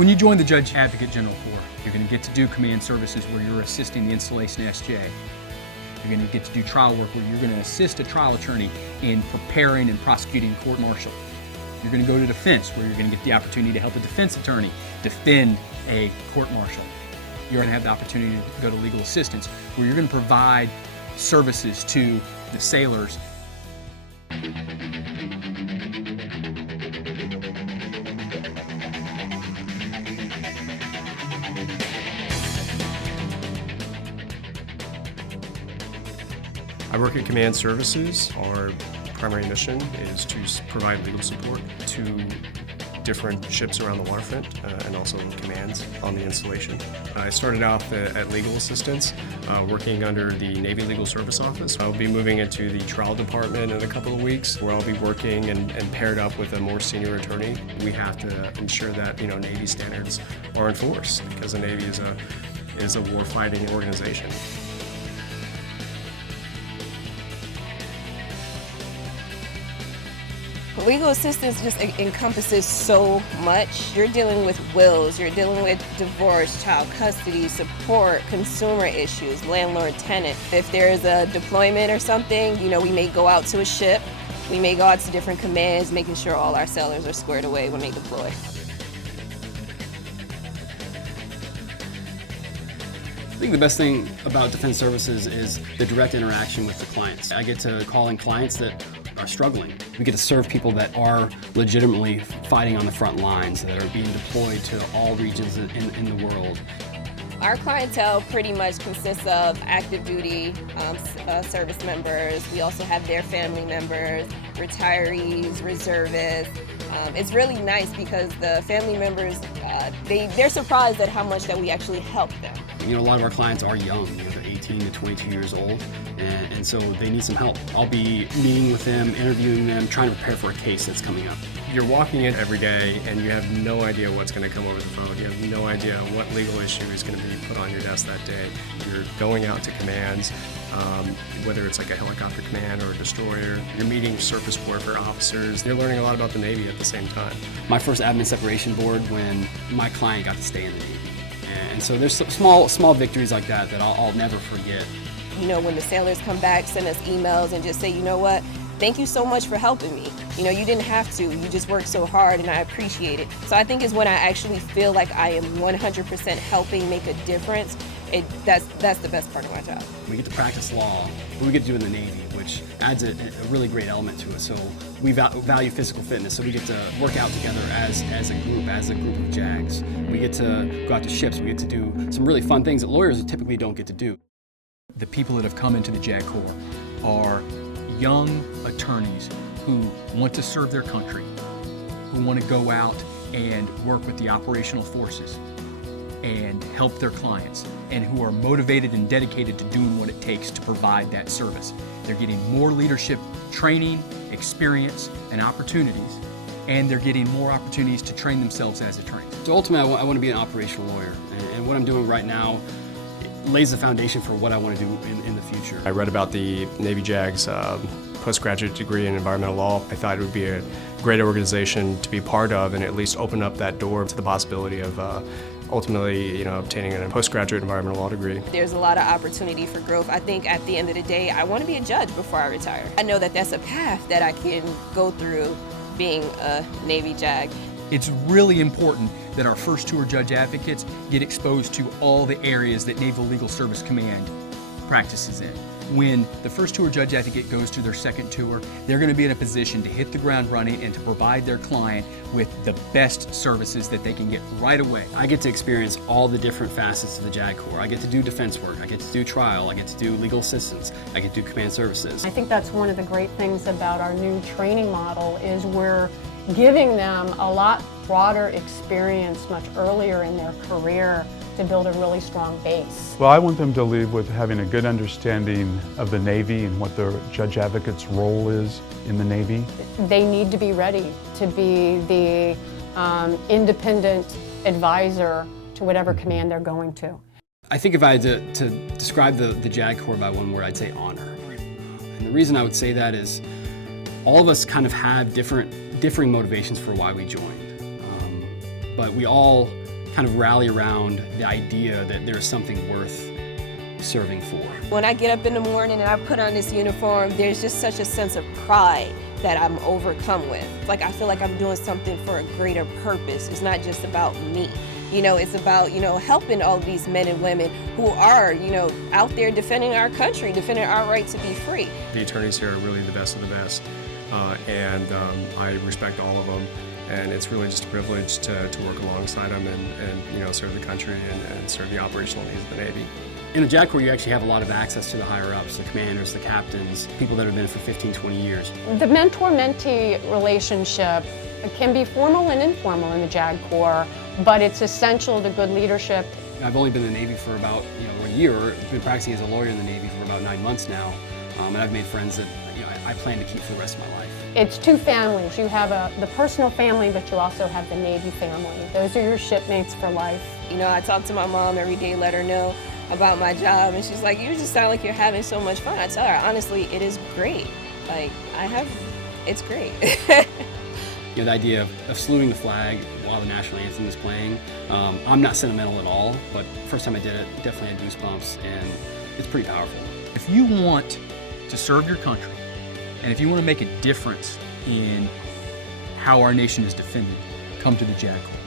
When you join the Judge Advocate General Corps, you're going to get to do command services where you're assisting the installation of SJ. You're going to get to do trial work where you're going to assist a trial attorney in preparing and prosecuting court-martial. You're going to go to defense where you're going to get the opportunity to help a defense attorney defend a court-martial. You're going to have the opportunity to go to legal assistance where you're going to provide services to the sailors. I work at Command Services. Our primary mission is to provide legal support to different ships around the waterfront and also commands on the installation. I started off at legal assistance, working under the Navy Legal Service Office. I'll be moving into the trial department in a couple of weeks, where I'll be working and paired up with a more senior attorney. We have to ensure that Navy standards are enforced, because the Navy is a war-fighting organization. Legal assistance just encompasses so much. You're dealing with wills, you're dealing with divorce, child custody, support, consumer issues, landlord-tenant. If there's a deployment or something, we may go out to a ship, we may go out to different commands, making sure all our sailors are squared away when they deploy. I think the best thing about defense services is the direct interaction with the clients. I get to call in clients that are struggling. We get to serve people that are legitimately fighting on the front lines, that are being deployed to all regions in the world. Our clientele pretty much consists of active duty service members. We also have their family members, retirees, reservists. It's really nice because the family members, they're surprised at how much that we actually help them. A lot of our clients are young, they're 18 to 22 years old, and so they need some help. I'll be meeting with them, interviewing them, trying to prepare for a case that's coming up. You're walking in every day and you have no idea what's going to come over the phone. You have no idea what legal issue is going to be put on your desk that day. You're going out to commands, whether it's like a helicopter command or a destroyer. You're meeting surface warfare officers. You're learning a lot about the Navy at the same time. My first admin separation board when my client got to stay in the Navy. And so there's some small victories like that I'll never forget. When the sailors come back, send us emails and just say, you know what, thank you so much for helping me. You didn't have to, you just worked so hard and I appreciate it. So I think is when I actually feel like I am 100% helping make a difference. That's the best part of my job. We get to practice law, what we get to do in the Navy, which adds a really great element to it. So we value physical fitness, so we get to work out together as a group of JAGs. We get to go out to ships, we get to do some really fun things that lawyers typically don't get to do. The people that have come into the JAG Corps are young attorneys who want to serve their country, who want to go out and work with the operational forces and help their clients, and who are motivated and dedicated to doing what it takes to provide that service. They're getting more leadership training, experience, and opportunities, and they're getting more opportunities to train themselves as attorneys. So ultimately, I want to be an operational lawyer, and what I'm doing right now lays the foundation for what I want to do in the future. I read about the Navy JAG's postgraduate degree in environmental law. I thought it would be a great organization to be part of and at least open up that door to the possibility of ultimately, obtaining a postgraduate environmental law degree. There's a lot of opportunity for growth. I think at the end of the day, I want to be a judge before I retire. I know that that's a path that I can go through being a Navy JAG. It's really important that our first tour judge advocates get exposed to all the areas that Naval Legal Service Command practices in. When the first tour judge advocate goes to their second tour, they're going to be in a position to hit the ground running and to provide their client with the best services that they can get right away. I get to experience all the different facets of the JAG Corps. I get to do defense work, I get to do trial, I get to do legal assistance, I get to do command services. I think that's one of the great things about our new training model is we're giving them a lot broader experience much earlier in their career to build a really strong base. Well, I want them to leave with having a good understanding of the Navy and what the judge advocate's role is in the Navy. They need to be ready to be the independent advisor to whatever command they're going to. I think if I had to describe the JAG Corps by one word, I'd say honor. And the reason I would say that is all of us kind of have differing motivations for why we joined. But we all kind of rally around the idea that there's something worth serving for. When I get up in the morning and I put on this uniform, there's just such a sense of pride that I'm overcome with. Like, I feel like I'm doing something for a greater purpose. It's not just about me. It's about, helping all these men and women who are, out there defending our country, defending our right to be free. The attorneys here are really the best of the best, and I respect all of them. And it's really just a privilege to work alongside them and serve the country and serve the operational needs of the Navy. In the JAG Corps, you actually have a lot of access to the higher-ups, the commanders, the captains, people that have been for 15, 20 years. The mentor-mentee relationship can be formal and informal in the JAG Corps, but it's essential to good leadership. I've only been in the Navy for about a year. I've been practicing as a lawyer in the Navy for about 9 months now, and I've made friends that I plan to keep for the rest of my life. It's two families. You have the personal family, but you also have the Navy family. Those are your shipmates for life. I talk to my mom every day, let her know about my job, and she's like, you just sound like you're having so much fun. I tell her, honestly, it is great. It's great. The idea of saluting the flag while the national anthem is playing, I'm not sentimental at all, but first time I did it, definitely had goosebumps, and it's pretty powerful. If you want to serve your country, and if you want to make a difference in how our nation is defended, come to the JAG Corps.